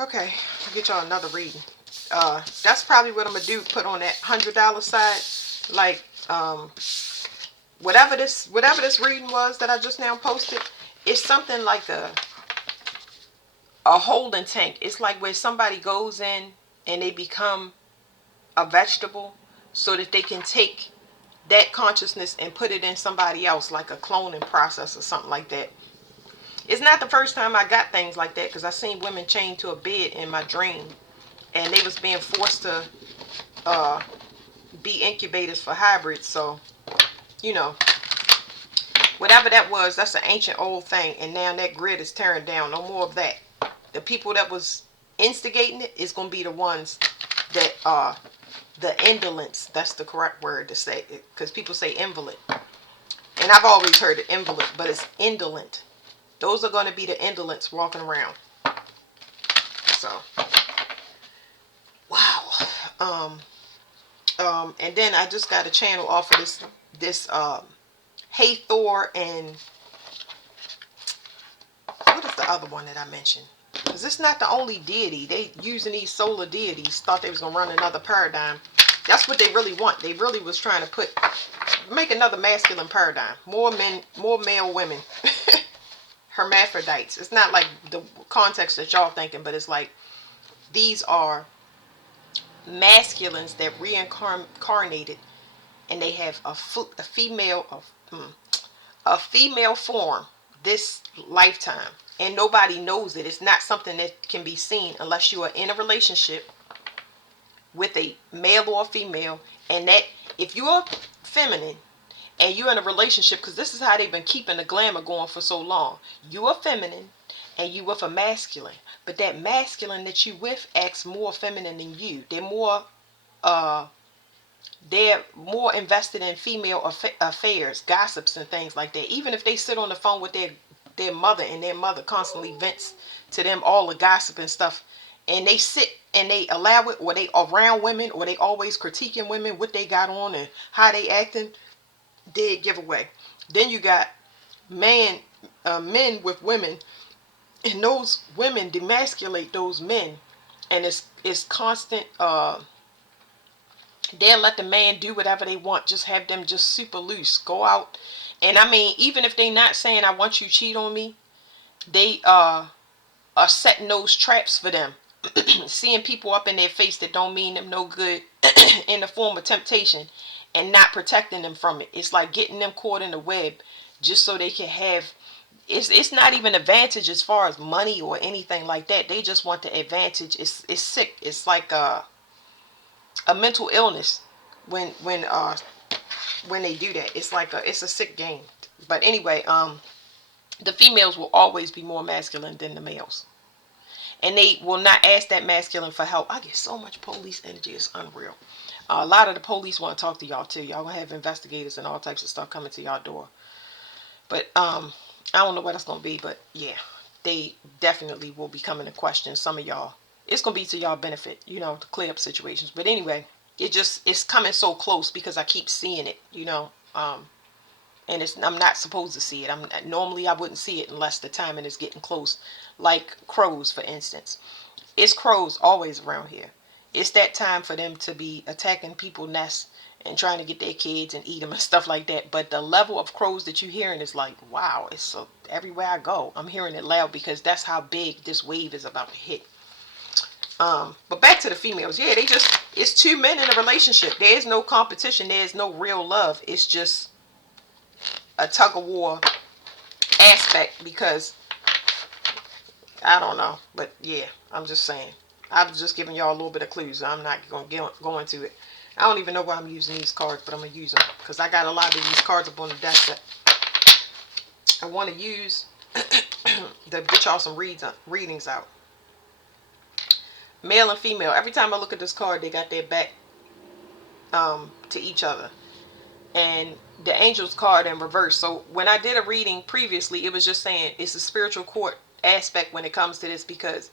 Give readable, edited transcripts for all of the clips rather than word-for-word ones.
Okay, I'll get y'all another reading. That's probably what I'm gonna do. Put on that $100 side, like whatever this reading was that I just now posted. It's something like a holding tank. It's like where somebody goes in and they become a vegetable, so that they can take that consciousness and put it in somebody else, like a cloning process or something like that. It's not the first time I got things like that, because I seen women chained to a bed in my dream, and they was being forced to uh, be incubators for hybrids. So, you know, whatever that was, that's an ancient old thing, and now that grid is tearing down. No more of that. The people that was instigating it is going to be the ones that are the indolents. That's the correct word to say, because people say invalid, and I've always heard it invalid, but it's indolent. Those are going to be the indolents walking around. So, wow. Um, and then I just got a channel off of this Hathor, and what is the other one that I mentioned? Because it's not the only deity. They using these solar deities. Thought they was gonna run another paradigm. That's what they really want. They really was trying to make another masculine paradigm. More men, more male women. Hermaphrodites. It's not like the context that y'all thinking, but it's like these are masculines that reincarnated, and they have a female form this lifetime, and nobody knows it. It's not something that can be seen unless you are in a relationship with a male or a female. And that, if you're feminine and you're in a relationship, because this is how they've been keeping the glamour going for so long, you are feminine and you with a masculine, but that masculine that you with acts more feminine than you. Uh they're more invested in female affairs, gossips, and things like that. Even if they sit on the phone with their mother, and their mother constantly vents to them all the gossip and stuff, and they sit and they allow it, or they around women, or they always critiquing women, what they got on and how they acting, dead giveaway. Then you got men with women, and those women demasculate those men, and it's constant. They'll let the man do whatever they want. Just have them just super loose. Go out. And I mean, even if they not saying I want you to cheat on me, they are setting those traps for them. Seeing people up in their face that don't mean them no good in the form of temptation, and not protecting them from it. It's like getting them caught in the web just so they can have, it's not even advantage as far as money or anything like that. They just want the advantage. It's sick. It's like a mental illness when they do that. It's like it's a sick game. But anyway, the females will always be more masculine than the males, and they will not ask that masculine for help. I get so much police energy, it's unreal. A lot of the police want to talk to y'all too. Y'all gonna have investigators and all types of stuff coming to y'all door. But I don't know what it's gonna be, but yeah, they definitely will be coming to question some of y'all. It's gonna be to y'all benefit, to clear up situations. But anyway, it's coming so close because I keep seeing it. And I'm not supposed to see it. Normally I wouldn't see it unless the timing is getting close. Like crows, for instance. It's crows always around here. It's that time for them to be attacking people's nests and trying to get their kids and eat them and stuff like that. But the level of crows that you're hearing is like, wow, it's so everywhere I go, I'm hearing it loud, because that's how big this wave is about to hit. But back to the females. Yeah, it's two men in a relationship. There is no competition. There is no real love. It's just a tug of war aspect, because I don't know. But yeah, I'm just saying. I'm just giving y'all a little bit of clues. I'm not going to go into it. I don't even know why I'm using these cards, but I'm going to use them because I got a lot of these cards up on the desk that I want to use to get y'all some readings out. Male and female. Every time I look at this card, they got their back to each other. And the Angel's card in reverse. So when I did a reading previously, it was just saying it's a spiritual court aspect when it comes to this, because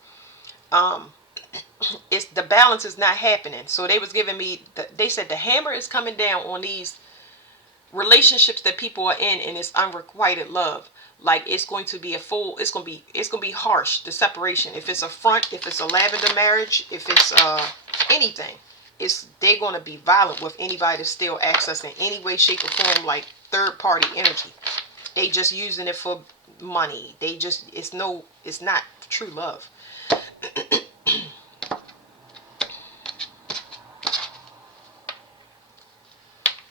it's the balance is not happening. So they was giving me they said the hammer is coming down on these relationships that people are in, and it's unrequited love. Like it's going to be it's going to be harsh, the separation. If it's a front, if it's a lavender marriage, if it's anything, it's they're going to be violent with anybody that's still accessing any way, shape, or form like third party energy. They just using it for money. They just it's not true love.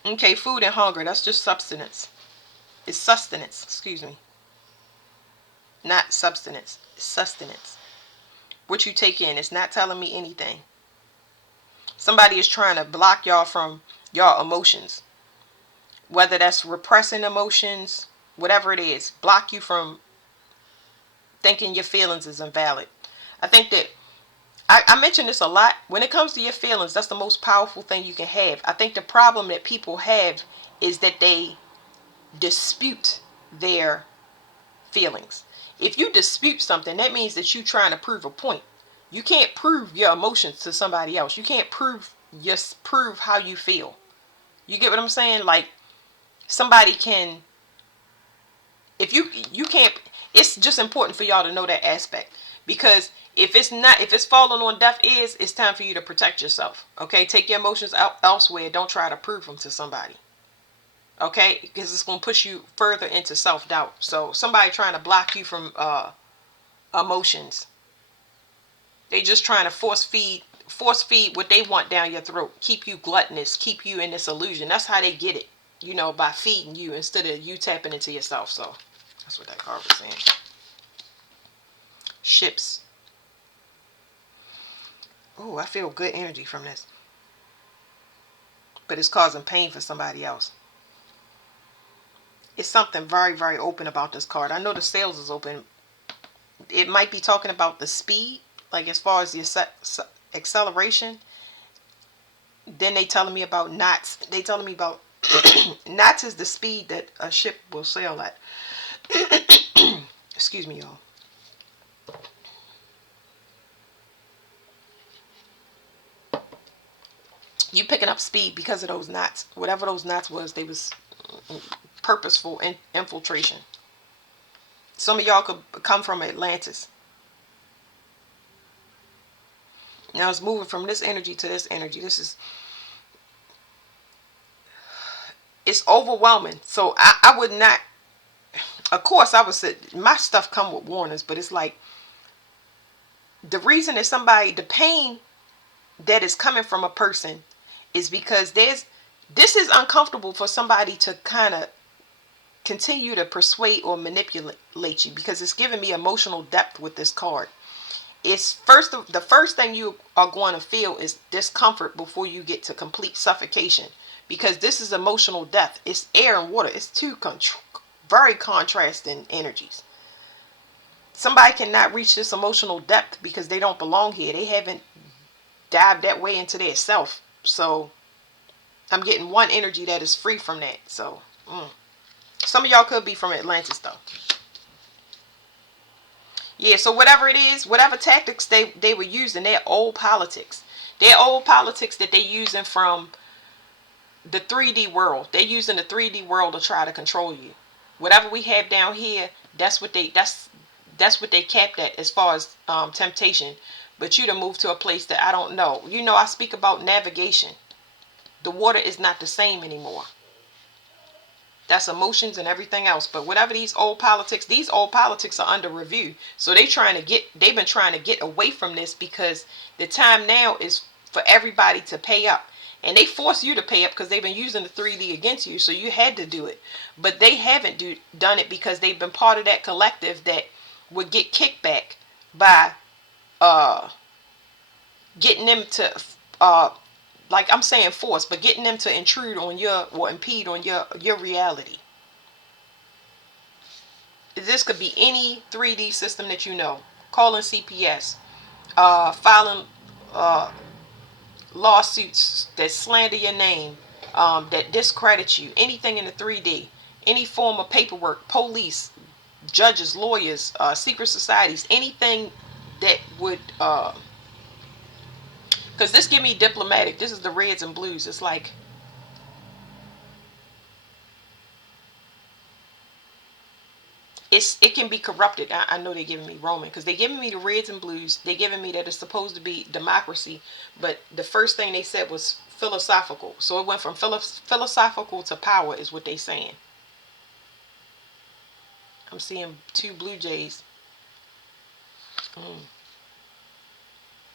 Okay, food and hunger, that's just substance. It's sustenance, excuse me. Not substance. It's sustenance. What you take in, it's not telling me anything. Somebody is trying to block y'all from y'all emotions. Whether that's repressing emotions, whatever it is, block you from thinking your feelings is invalid. I think that I mention this a lot. When it comes to your feelings, that's the most powerful thing you can have. I think the problem that people have is that they dispute their feelings. If you dispute something, that means that you're trying to prove a point. You can't prove your emotions to somebody else. You can't prove how you feel. You get what I'm saying? Like somebody can, if you can't. It's just important for y'all to know that aspect, because if it's falling on deaf ears, it's time for you to protect yourself. Okay, take your emotions out elsewhere. Don't try to prove them to somebody. Okay, because it's going to push you further into self-doubt. So somebody trying to block you from emotions, they just trying to force feed what they want down your throat, keep you gluttonous, keep you in this illusion. That's how they get it, by feeding you instead of you tapping into yourself. So that's what that card was saying. Ships. Oh, I feel good energy from this, but it's causing pain for somebody else. It's something very, very open about this card. I know the sales is open. It might be talking about the speed, like as far as the acceleration. Then they telling me about knots. They telling me about knots is the speed that a ship will sail at. Excuse me, y'all. You picking up speed because of those knots. Whatever those knots was, they was purposeful infiltration. Some of y'all could come from Atlantis. Now it's moving from this energy to this energy. It's overwhelming. So I would not, of course I would say my stuff come with warnings, but it's like the reason that the pain that is coming from a person is because this is uncomfortable for somebody to kind of continue to persuade or manipulate you, because it's giving me emotional depth with this card. It's the first thing you are going to feel is discomfort before you get to complete suffocation, because this is emotional death. It's air and water. It's two very contrasting energies. Somebody cannot reach this emotional depth because they don't belong here. They haven't dived that way into their self. So I'm getting one energy that is free from that. So some of y'all could be from Atlantis though. Yeah, so whatever it is, whatever tactics they were using, their old politics. Their old politics that they're using from the 3D world. They're using the 3D world to try to control you. Whatever we have down here, that's what they capped at as far as temptation. But you to move to a place that I don't know. I speak about navigation. The water is not the same anymore. That's emotions and everything else. But whatever these old politics are under review. So they've been trying to get away from this, because the time now is for everybody to pay up. And they force you to pay up because they've been using the 3D against you. So you had to do it. But they haven't done it because they've been part of that collective that would get kickback by getting them to like I'm saying force, but getting them to intrude on impede on your reality. This could be any 3D system that you know. Calling CPS, filing lawsuits that slander your name, that discredit you, anything in the 3D, any form of paperwork, police, judges, lawyers, secret societies, anything that would because this give me diplomatic. This is the reds and blues. It's like it can be corrupted. I know they're giving me Roman because they're giving me the reds and blues. They're giving me that it's supposed to be democracy, but the first thing they said was philosophical. So it went from philosophical to power is what they're saying. I'm seeing 2 blue jays.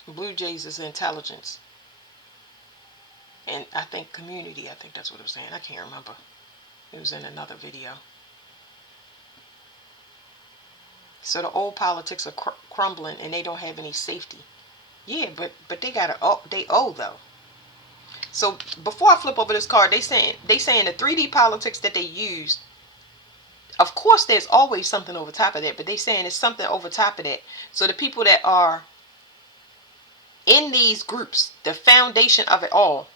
Blue jays is intelligence, and I think community. I think that's what it was saying. I can't remember. It was in another video. So the old politics are crumbling, and they don't have any safety. Yeah, but they got they owe though. So before I flip over this card, they saying the 3D politics that they used. Of course, there's always something over top of that, but they saying it's something over top of that. So the people that are in these groups, the foundation of it all,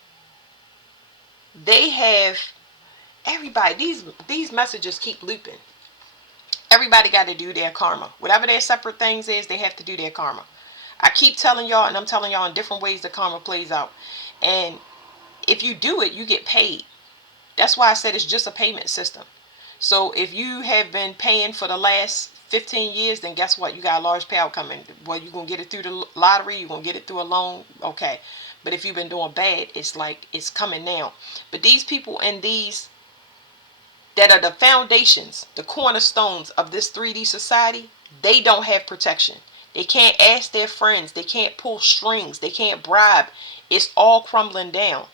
they have everybody. These messages keep looping. Everybody got to do their karma. Whatever their separate things is, they have to do their karma. I keep telling y'all, and I'm telling y'all in different ways the karma plays out. And if you do it, you get paid. That's why I said it's just a payment system. So if you have been paying for the last 15 years, then guess what? You got a large payout coming. Well, you're going to get it through the lottery. You're going to get it through a loan. Okay. But if you've been doing bad, it's like it's coming now. But these people and these that are the foundations, the cornerstones of this 3D society, they don't have protection. They can't ask their friends. They can't pull strings. They can't bribe. It's all crumbling down.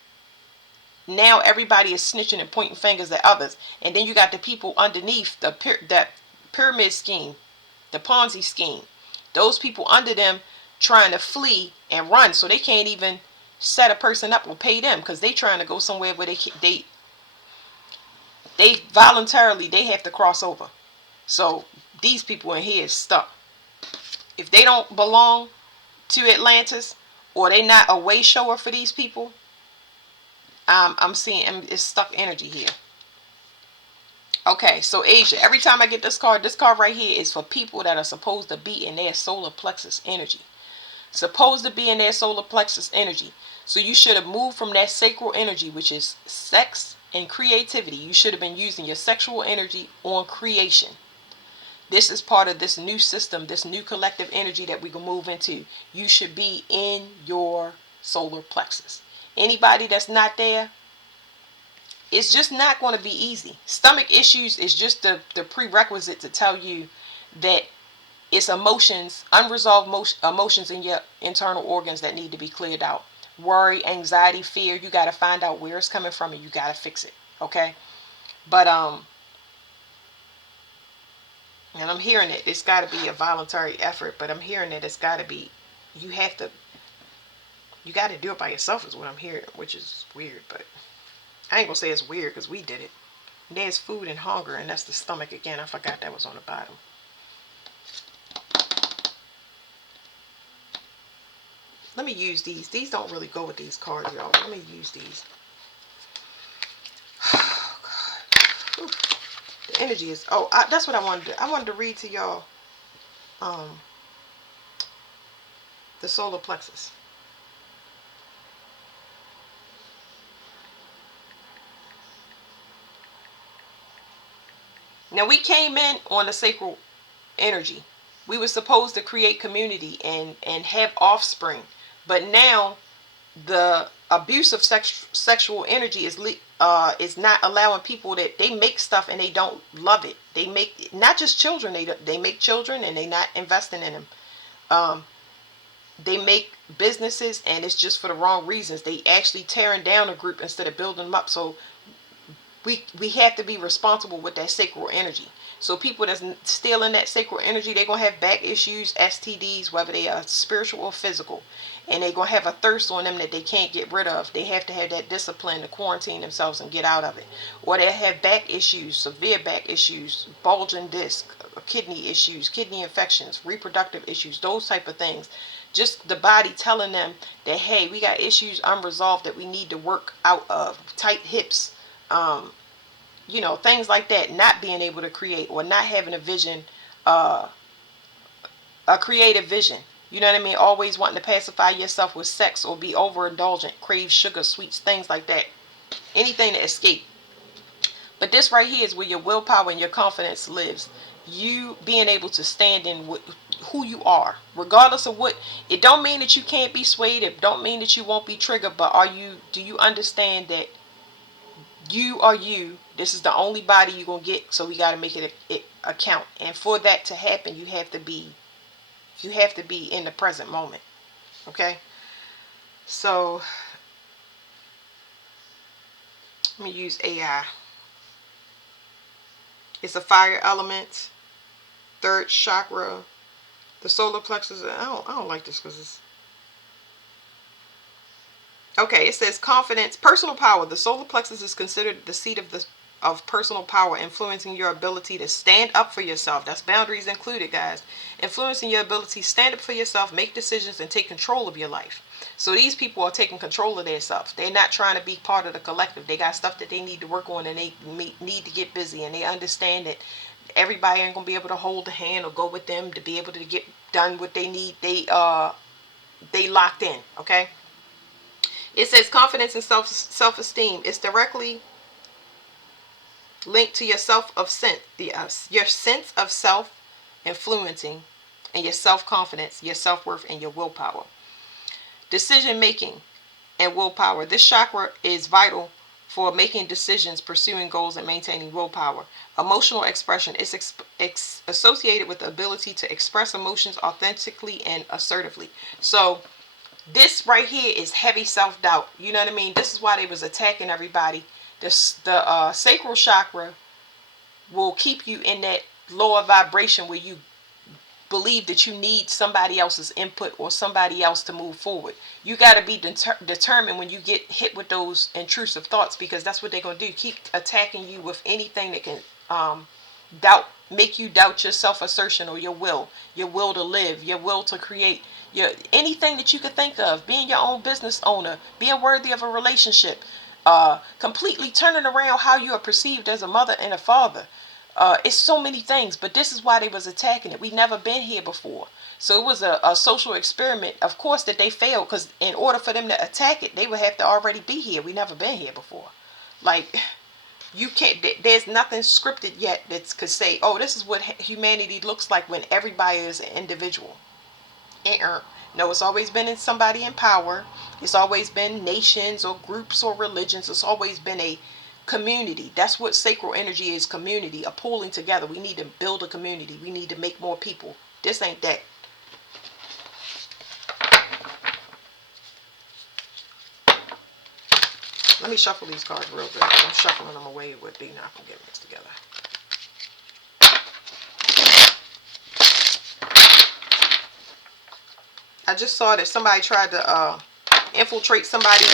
Now everybody is snitching and pointing fingers at others. And then you got the people underneath that pyramid scheme, the Ponzi scheme. Those people under them trying to flee and run, so they can't even set a person up or pay them because they trying to go somewhere where they voluntarily they have to cross over. So these people in here is stuck. If they don't belong to Atlantis or they not a way shower for these people, I'm seeing it's stuck energy here. Okay, so Asia. Every time I get this card right here is for people that are supposed to be in their solar plexus energy. Supposed to be in their solar plexus energy. So you should have moved from that sacral energy, which is sex and creativity. You should have been using your sexual energy on creation. This is part of this new system, this new collective energy that we can move into. You should be in your solar plexus. Anybody that's not there, it's just not going to be easy. Stomach issues is just the prerequisite to tell you that it's emotions, unresolved emotions in your internal organs that need to be cleared out. Worry, anxiety, fear, you got to find out where it's coming from and you got to fix it. Okay? But, and I'm hearing it, it's got to be a voluntary effort, but I'm hearing that it's got to be, you got to do it by yourself is what I'm hearing, which is weird, but I ain't gonna say it's weird because we did it. There's food and hunger, and that's the stomach again. I forgot that was on the bottom. Let me use these. These don't really go with these cards, y'all. Let me use these. Oh, God. Ooh. The energy is... Oh, that's what I wanted to... I wanted to read to y'all the solar plexus. Now, we came in on the sacral energy. We were supposed to create community and have offspring. But now, the abuse of sexual energy is not allowing people that they make stuff and they don't love it. They make not just children. They make children and they not investing in them. They make businesses and it's just for the wrong reasons. They actually tearing down a group instead of building them up. So we have to be responsible with that sacral energy. So people that's stealing that sacral energy, they're going to have back issues, STDs, whether they are spiritual or physical. And they're going to have a thirst on them that they can't get rid of. They have to have that discipline to quarantine themselves and get out of it. Or they have back issues, severe back issues, bulging disc, kidney issues, kidney infections, reproductive issues, those type of things. Just the body telling them that, hey, we got issues unresolved that we need to work out of. Tight hips, things like that. Not being able to create or not having a vision, a creative vision. You know what I mean? Always wanting to pacify yourself with sex or be overindulgent, crave sugar, sweets, things like that. Anything to escape. But this right here is where your willpower and your confidence lives. you being able to stand in who you are, regardless of what. It don't mean that you can't be swayed. It don't mean that you won't be triggered. But do you understand that you are you? This is the only body you're gonna get. So we got to make it account. And for that to happen, you have to be in the present moment. Okay. So let me use AI. It's a fire element, third chakra, the solar plexus. I don't like this because it's okay. It says confidence, personal power. The solar plexus is considered the seat of personal power, influencing your ability to stand up for yourself. That's boundaries included, guys. Influencing your ability to stand up for yourself, make decisions, and take control of your life. So these people are taking control of their stuff. They're not trying to be part of the collective. They got stuff that they need to work on, and they need to get busy. And they understand that everybody ain't gonna be able to hold a hand or go with them to be able to get done what they need. They locked in. Okay. It says confidence and self-esteem. It's directly linked to your your sense of self influencing, and your self-confidence, your self-worth, and your willpower. Decision making and willpower. This chakra is vital for making decisions, pursuing goals, and maintaining willpower. Emotional expression is associated with the ability to express emotions authentically and assertively. So this right here is heavy self-doubt. You know what I mean? This is why they was attacking everybody. The sacral chakra will keep you in that lower vibration where you believe that you need somebody else's input or somebody else to move forward. You got to be determined when you get hit with those intrusive thoughts, because that's what they're going to do. Keep attacking you with anything that can make you doubt your self-assertion or your will to live, your will to create, anything that you could think of, being your own business owner, being worthy of a relationship, completely turning around how you are perceived as a mother and a father. It's so many things, but this is why they was attacking it. We never been here before. So it was a social experiment, of course, that they failed, because in order for them to attack it, they would have to already be here. We never been here before. Like, you can't, there's nothing scripted yet that could say, oh, this is what humanity looks like when everybody is an individual. No, it's always been in somebody in power. It's always been nations or groups or religions. It's always been a community. That's what sacral energy is, community, a pulling together. We need to build a community. We need to make more people. This ain't that. Let me shuffle these cards real good. I'm shuffling them away with they not gonna get mixed together. I just saw that somebody tried to infiltrate somebody.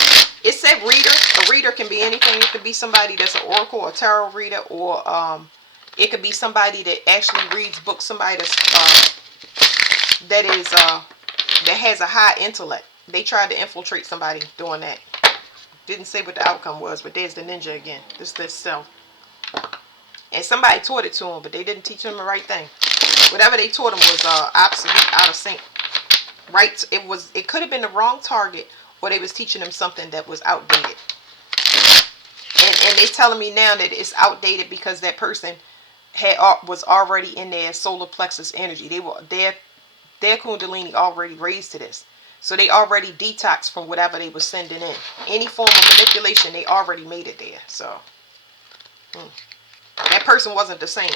It said reader. A reader can be anything. It could be somebody that's an oracle or tarot reader, or it could be somebody that actually reads books. Somebody that has a high intellect. They tried to infiltrate somebody doing that. Didn't say what the outcome was, but there's the ninja again. This self. And somebody taught it to him, but they didn't teach him the right thing. Whatever they taught him was absolute out of sync. Right? It could have been the wrong target, or they was teaching them something that was outdated. And they telling me now that it's outdated because that person was already in their solar plexus energy. Their kundalini already raised to this. So they already detoxed from whatever they were sending in. Any form of manipulation, they already made it there. So that person wasn't the same.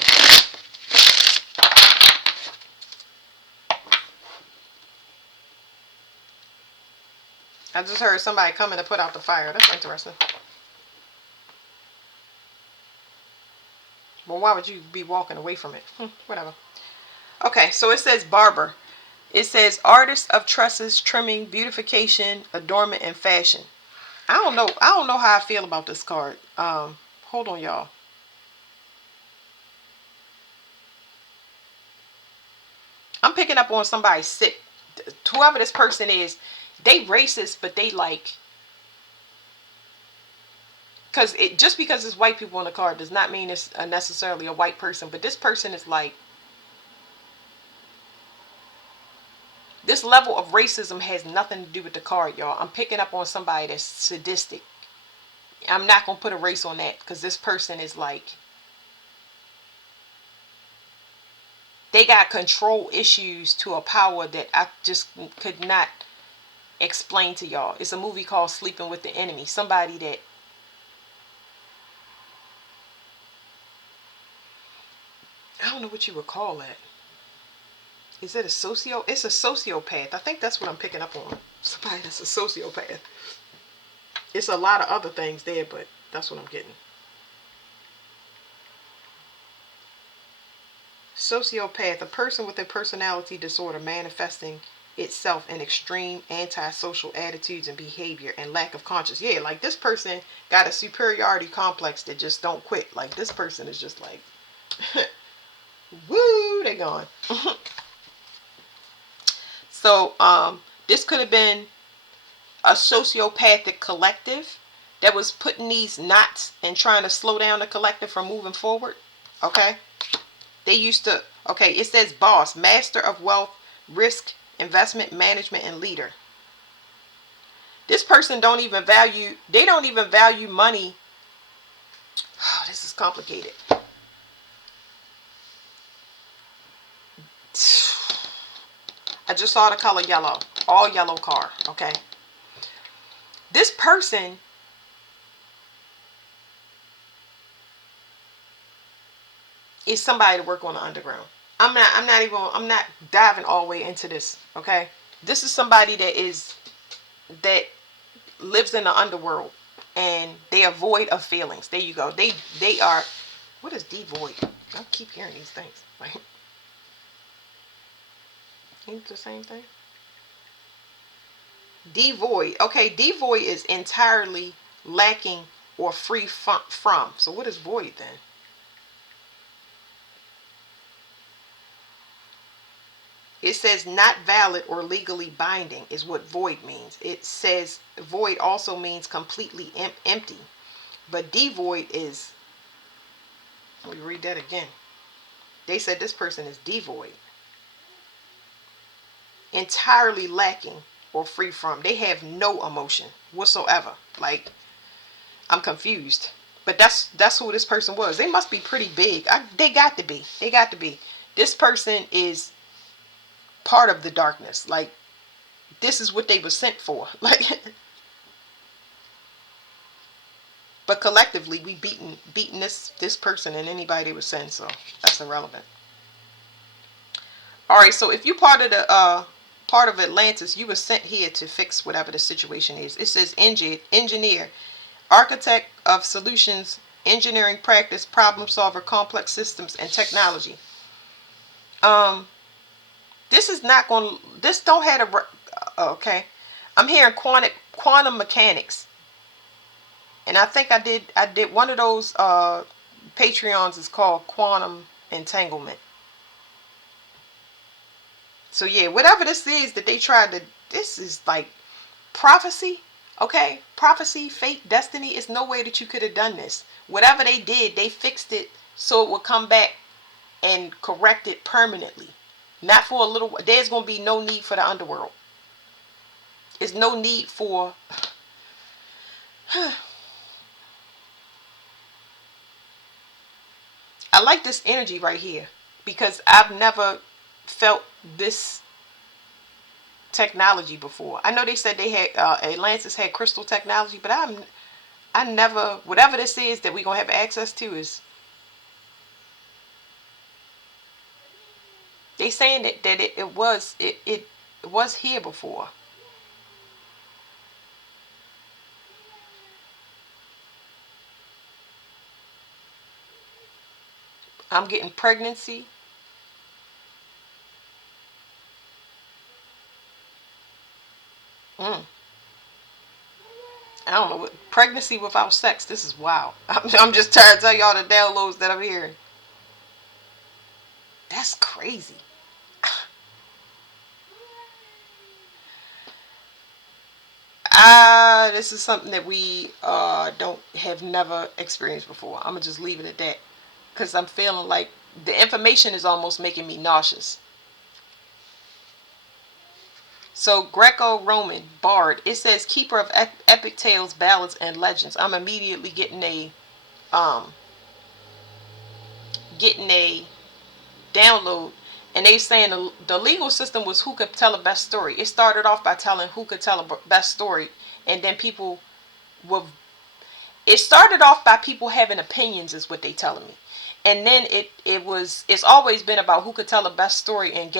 I just heard somebody coming to put out the fire. That's interesting. Well, why would you be walking away from it? Whatever. Okay, so it says barber. It says artist of tresses, trimming, beautification, adornment, and fashion. I don't know. I don't know how I feel about this card. Hold on, y'all. I'm picking up on somebody sick. Whoever this person is, they racist, but they like, just because it's white people on the card does not mean it's necessarily a white person. But this person is like, this level of racism has nothing to do with the card, y'all. I'm picking up on somebody that's sadistic. I'm not going to put a race on that, because this person is like, they got control issues to a power that I just could not explain to y'all. It's a movie called Sleeping with the Enemy. Somebody that, I don't know what you would call that. Is it a socio? It's a sociopath. I think that's what I'm picking up on. Somebody that's a sociopath. It's a lot of other things there, but that's what I'm getting. Sociopath, a person with a personality disorder manifesting itself in extreme antisocial attitudes and behavior and lack of conscience. Yeah, like this person got a superiority complex that just don't quit. Like this person is just like, woo, they gone. So this could have been a sociopathic collective that was putting these knots and trying to slow down the collective from moving forward. Okay. They used to, okay, it says boss, master of wealth, risk, investment, management, and leader. This person don't even value money. Oh, this is complicated. I just saw the color yellow. All yellow car, okay? This person is somebody to work on the underground. I'm not diving all the way into this, okay? This is somebody that lives in the underworld and they are void of feelings. There you go. They are, what is devoid? I keep hearing these things. Like, ain't it the same thing? Devoid. Okay, devoid is entirely lacking or free from. So what is void then? It says not valid or legally binding is what void means. It says void also means completely empty. But devoid is, let me read that again. They said this person is devoid. Entirely lacking or free from. They have no emotion whatsoever. Like, I'm confused. But that's who this person was. They must be pretty big. They got to be. They got to be. This person is part of the darkness. Like, this is what they were sent for. Like, but collectively we beaten this person and anybody they were sent, so that's irrelevant. All right, so if you part of Atlantis, you were sent here to fix whatever the situation is. It says engineer, architect of solutions, engineering practice, problem solver, complex systems, and technology. This is not going. This don't have a. Okay, I'm hearing quantum mechanics, and I think I did one of those Patreons is called quantum entanglement. So yeah, whatever this is that they tried to. This is like prophecy. Okay, prophecy, fate, destiny. Is no way that you could have done this. Whatever they did, they fixed it so it would come back and correct it permanently. Not for a little. There's going to be no need for the underworld. There's no need for. I like this energy right here because I've never felt this technology before. I know they said they had Atlantis had crystal technology, but I never, whatever this is that we're gonna have access to is, they saying that it was here before. I'm getting pregnancy. I don't know what pregnancy without sex. This is wild. I'm just tired to tell y'all the downloads that I'm hearing. That's crazy. This is something that we don't have never experienced before. I'm gonna just leave it at that because I'm feeling like the information is almost making me nauseous. So Greco-Roman bard. It says keeper of epic tales, ballads, and legends. I'm immediately um getting a download, And they saying the legal system was who could tell the best story. It started off by telling who could tell the best story, and then people were. It started off by people having opinions, is what they telling me, and then it's always been about who could tell the best story and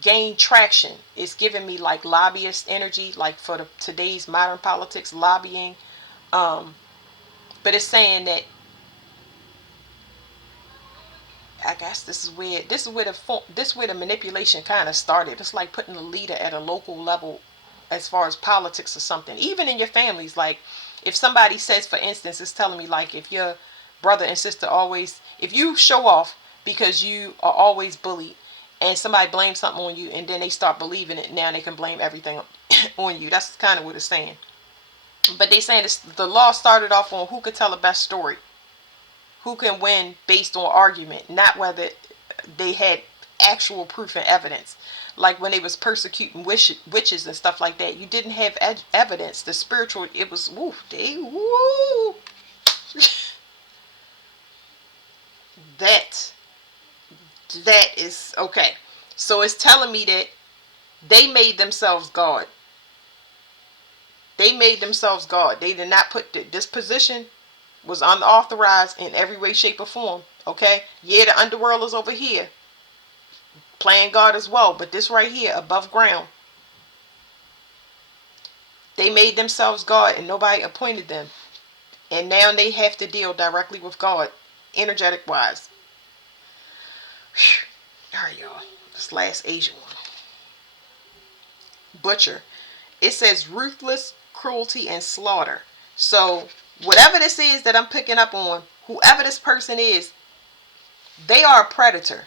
gain traction. It's giving me like lobbyist energy, like for today's modern politics, lobbying. Um, but it's saying that I guess this is where the manipulation kind of started. It's like putting a leader at a local level as far as politics or something. Even in your families, like if somebody says, for instance, it's telling me like if your brother and sister always, if you show off because you are always bullied and somebody blames something on you and then they start believing it, now they can blame everything on you. That's kind of what it's saying. But they saying the law started off on who could tell the best story, who can win based on argument, not whether they had actual proof and evidence. Like when they was persecuting witches and stuff like that, you didn't have evidence. The spiritual, it was woo, that that is okay. So it's telling me that they made themselves God. They made themselves God. They did not put this position was unauthorized in every way, shape, or form. Okay? Yeah, the underworld is over here playing God as well, but this right here above ground, they made themselves God and nobody appointed them. And now they have to deal directly with God, energetic wise. Alright, y'all. This last Asian one. Butcher. It says ruthless cruelty and slaughter. So whatever this is that I'm picking up on, whoever this person is, they are a predator.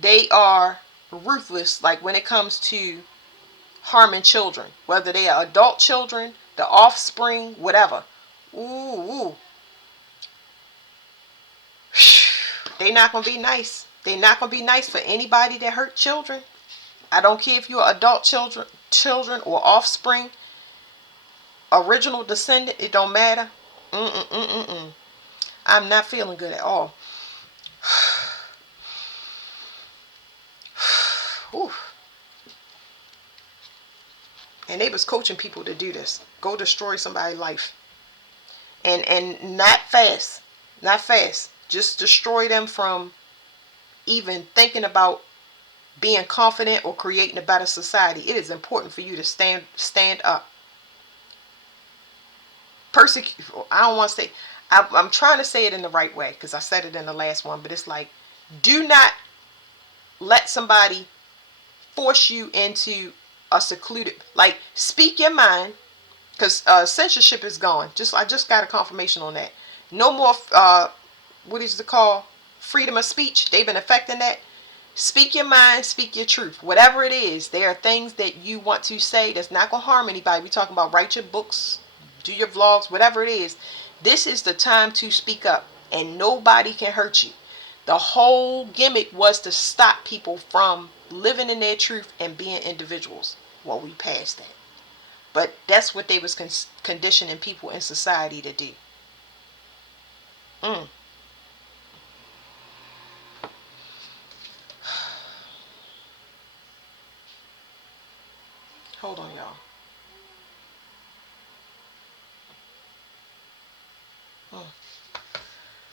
They are ruthless, like when it comes to harming children, whether they are adult children, the offspring, whatever. Ooh. They not gonna be nice. They not gonna be nice for anybody that hurt children. I don't care if you're adult children or offspring, original descendant. It don't matter. I'm not feeling good at all. And they was coaching people to do this. Go destroy somebody's life. And not fast. Not fast. Just destroy them from even thinking about being confident or creating a better society. It is important for you to stand up. Persecute. I don't want to say. I'm trying to say it in the right way because I said it in the last one. But it's like, do not let somebody force you into a secluded. Like, speak your mind, because censorship is gone. I just got a confirmation on that. No more. What is it called? Freedom of speech. They've been affecting that. Speak your mind, speak your truth. Whatever it is, there are things that you want to say that's not going to harm anybody. We're talking about write your books, do your vlogs, whatever it is. This is the time to speak up, and nobody can hurt you. The whole gimmick was to stop people from living in their truth and being individuals. Well, we passed that. But that's what they was conditioning people in society to do. Hold on, y'all.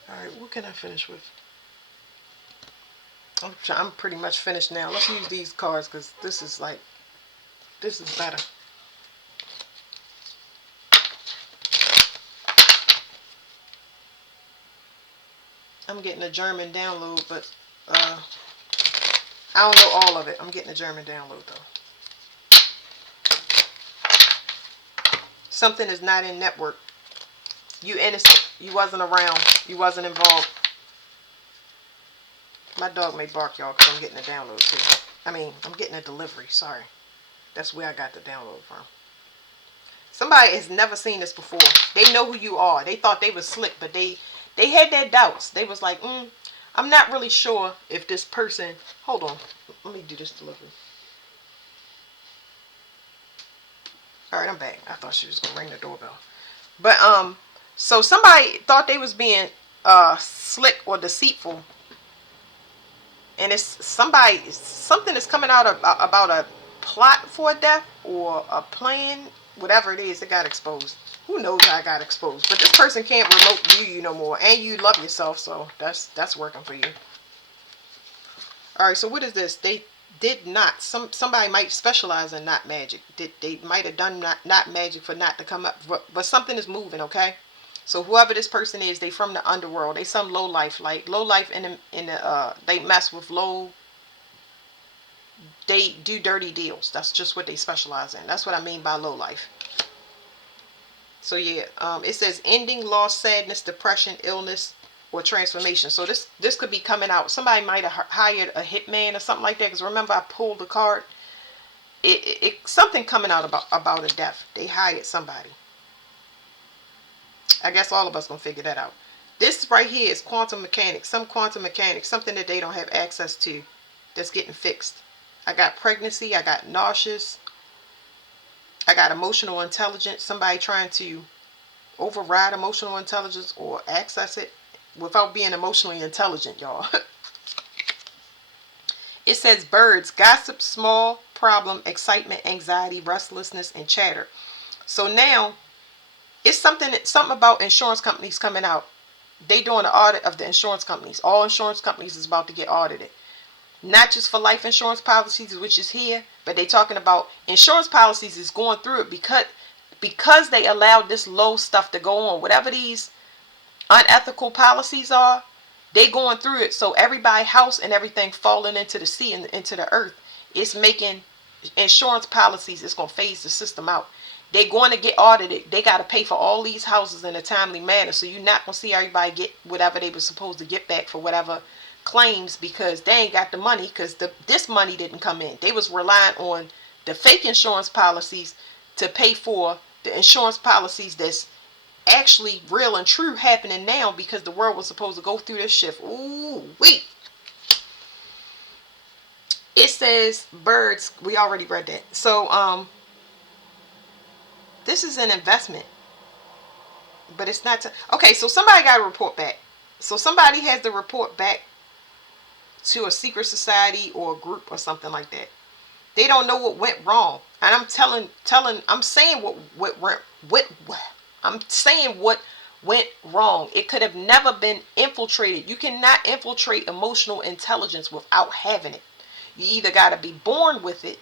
Alright, what can I finish with? I'm pretty much finished now. Let's use these cards because this is better. I'm getting a German download, but I don't know all of it. I'm getting a German download though. Something is not in network. You innocent. You wasn't around. You wasn't involved. My dog may bark, y'all, because I'm getting a download too. I'm getting a delivery. Sorry. That's where I got the download from. Somebody has never seen this before. They know who you are. They thought they was slick, but they had their doubts. They was like, I'm not really sure if this person... Hold on. Let me do this delivery. Alright, I'm back. I thought she was going to ring the doorbell. But, so somebody thought they was being slick or deceitful. and it's something is coming out about a plot for a death or a plan, whatever it is. It got exposed. Who knows how it got exposed? But this person can't remote view you no more, and you love yourself, so that's working for you. All right. So what is this? They did not. Somebody might specialize in not magic. They might have done not magic for not to come up, but something is moving. Okay. So whoever this person is, they from the underworld. They some low life, like low life in the they mess with low. They do dirty deals. That's just what they specialize in. That's what I mean by low life. So yeah, it says ending, loss, sadness, depression, illness, or transformation. So this could be coming out. Somebody might have hired a hitman or something like that. Because remember, I pulled the card. It something coming out about a death. They hired somebody. I guess all of us gonna figure that out. This right here is quantum mechanics. Some quantum mechanics, something that they don't have access to, that's getting fixed. I got pregnancy. I got nauseous. I got emotional intelligence. Somebody trying to override emotional intelligence or access it without being emotionally intelligent, y'all. It says birds, gossip, small problem, excitement, anxiety, restlessness, and chatter. So now it's something about insurance companies coming out. They doing an audit of the insurance companies. All insurance companies is about to get audited. Not just for life insurance policies, which is here, but they talking about insurance policies is going through it because they allowed this low stuff to go on. Whatever these unethical policies are, they going through it. So everybody house and everything falling into the sea and into the earth. It's making insurance policies. It's going to phase the system out. They're going to get audited. They got to pay for all these houses in a timely manner. So you're not going to see everybody get whatever they were supposed to get back for whatever claims, because they ain't got the money, because this money didn't come in. They was relying on the fake insurance policies to pay for the insurance policies that's actually real and true happening now, because the world was supposed to go through this shift. Ooh, wait. It says birds. We already read that. So this is an investment, but it's not. Okay, so somebody got to report back. So somebody has to report back to a secret society or a group or something like that. They don't know what went wrong, and I'm saying I'm saying what went wrong. It could have never been infiltrated. You cannot infiltrate emotional intelligence without having it. You either got to be born with it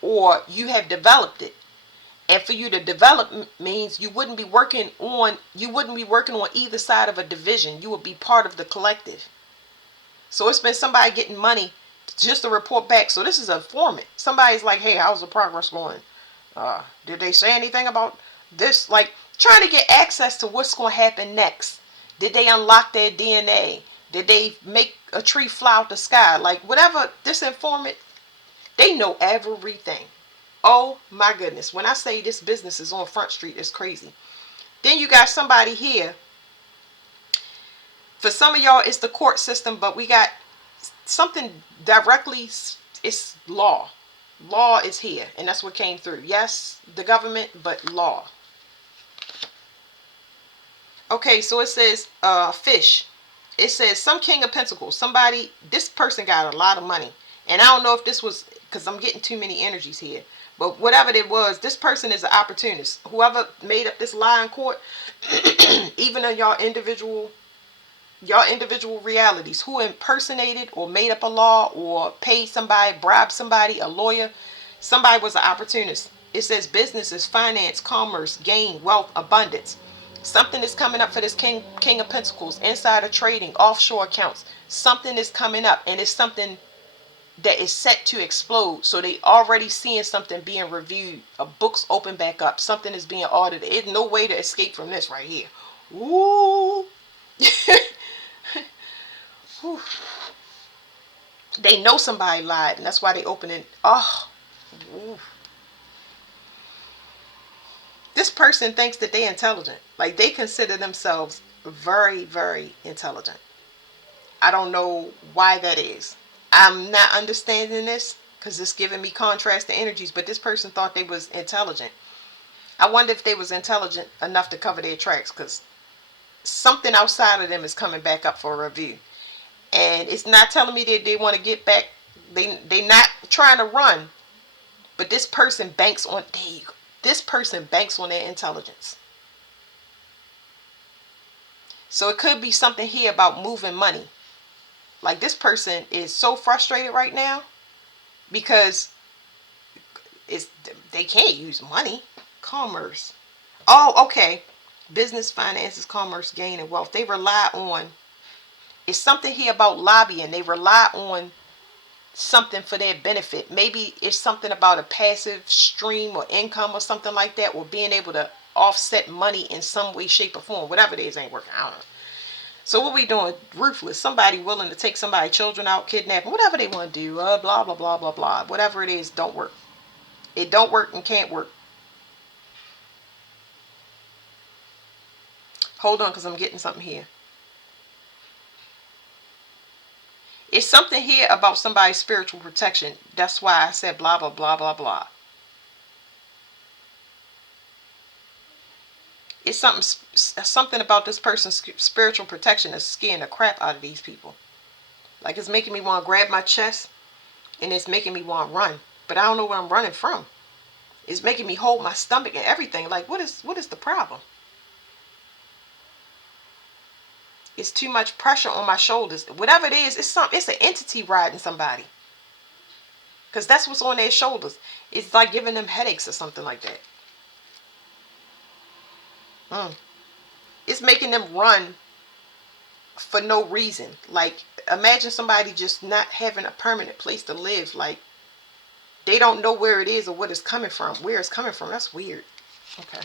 or you have developed it. And for you to develop means you wouldn't be working on either side of a division. You would be part of the collective. So it's been somebody getting money just to report back. So this is a informant. Somebody's like, hey, how's the progress going? Did they say anything about this? Like trying to get access to what's going to happen next. Did they unlock their DNA? Did they make a tree fly out the sky? Like whatever, this informant, they know everything. Oh my goodness. When I say this business is on Front Street, it's crazy. Then you got somebody here. For some of y'all, it's the court system, but we got something directly. It's law. Law is here, and that's what came through. Yes, the government, but law. Okay, so it says fish. It says some king of pentacles. This person got a lot of money. And I don't know if this was, because I'm getting too many energies here. But whatever it was, this person is an opportunist. Whoever made up this lie in court, even in y'all individual realities, who impersonated or made up a law or paid somebody, bribed somebody, a lawyer, somebody was an opportunist. It says business is finance, commerce, gain, wealth, abundance. Something is coming up for this king of pentacles, insider trading, offshore accounts. Something is coming up, and it's something that is set to explode. So they already seeing something being reviewed. A book's open back up. Something is being audited. There's no way to escape from this right here. Ooh. They know somebody lied, and that's why they opening. Oh, ooh. This person thinks that they're intelligent. Like they consider themselves very, very intelligent. I don't know why that is. I'm not understanding this because it's giving me contrast to energies. But this person thought they was intelligent. I wonder if they was intelligent enough to cover their tracks, because something outside of them is coming back up for a review. And it's not telling me that they want to get back. They not trying to run, but this person banks on this person banks on their intelligence. So it could be something here about moving money. Like this person is so frustrated right now because it's they can't use money. Commerce. Oh, okay. Business, finances, commerce, gain, and wealth. They rely on. It's something here about lobbying. They rely on something for their benefit. Maybe it's something about a passive stream or income or something like that, or being able to offset money in some way, shape, or form. Whatever it is ain't working. I don't know. So what we doing? Ruthless. Somebody willing to take somebody's children out, kidnap them, whatever they want to do. Blah blah blah blah blah. Whatever it is, don't work. It don't work and can't work. Hold on, because I'm getting something here. It's something here about somebody's spiritual protection. That's why I said blah blah blah blah blah. It's something about this person's spiritual protection that's scaring the crap out of these people. Like it's making me want to grab my chest, and it's making me want to run, but I don't know where I'm running from. It's making me hold my stomach and everything. Like what is the problem? It's too much pressure on my shoulders. Whatever it is, it's an entity riding somebody. Because that's what's on their shoulders. It's like giving them headaches or something like that. It's making them run for no reason. Like imagine somebody just not having a permanent place to live. Like they don't know where it is or what it's coming from. Where it's coming from. That's weird. Okay.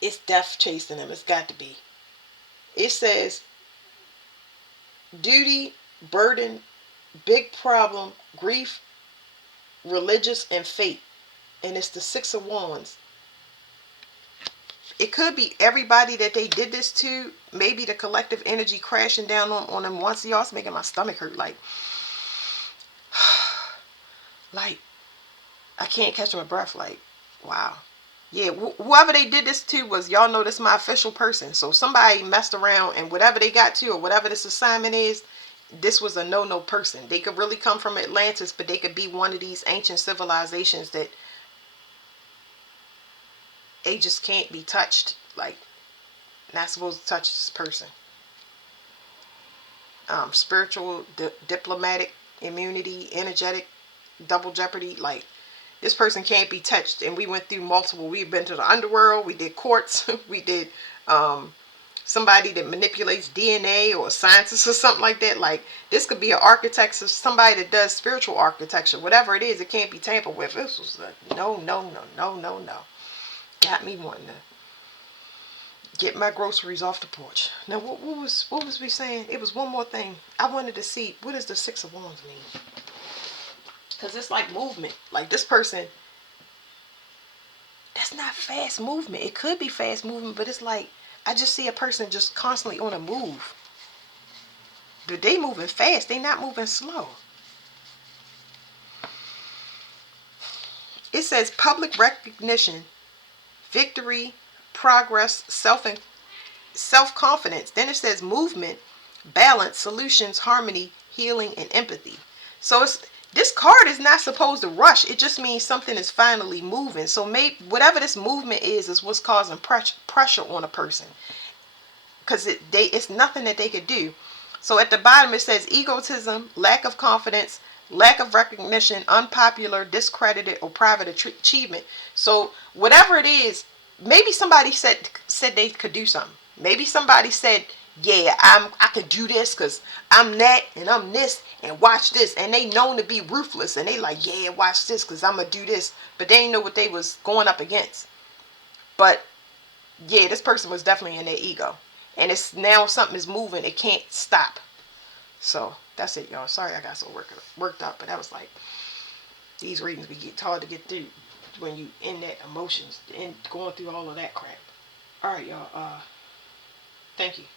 It's death chasing them. It's got to be. It says duty, burden, big problem, grief, religious, and fate. And it's the Six of Wands. It could be everybody that they did this to. Maybe the collective energy crashing down on them once. Y'all, it's making my stomach hurt. Like I can't catch my breath. Like, wow. Yeah, whoever they did this to was, y'all know this is my official person. So somebody messed around and whatever they got to or whatever this assignment is, this was a no-no person. They could really come from Atlantis, but they could be one of these ancient civilizations that they just can't be touched. Like, not supposed to touch this person. Spiritual, diplomatic, immunity, energetic, double jeopardy. Like, this person can't be touched. And we went through multiple. We've been to the underworld. We did courts. We did somebody that manipulates DNA or scientists or something like that. Like, this could be an architect or somebody that does spiritual architecture. Whatever it is, it can't be tampered with. This was a no, no, no, no, no, no. Got me wanting to get my groceries off the porch. Now, what was we saying? It was one more thing. I wanted to see, what does the Six of Wands mean? Because it's like movement. Like this person, that's not fast movement. It could be fast movement, but it's like, I just see a person just constantly on a move. But they moving fast. They not moving slow. It says public recognition, victory, progress, self-confidence. Then it says movement, balance, solutions, harmony, healing, and empathy. So this card is not supposed to rush. It just means something is finally moving. So maybe whatever this movement is what's causing pressure on a person. Because it's nothing that they could do. So at the bottom it says egotism, lack of confidence, lack of recognition, unpopular, discredited, or private achievement. So whatever it is, maybe somebody said they could do something. Maybe somebody said, yeah, I could do this because I'm that and I'm this and watch this. And they known to be ruthless. And they like, yeah, watch this because I'm going to do this. But they didn't know what they was going up against. But yeah, this person was definitely in their ego. And it's now something is moving. It can't stop. So that's it, y'all. Sorry I got so worked up. But that was like, these readings get hard to get through when you in that emotions and going through all of that crap. All right, y'all. Thank you.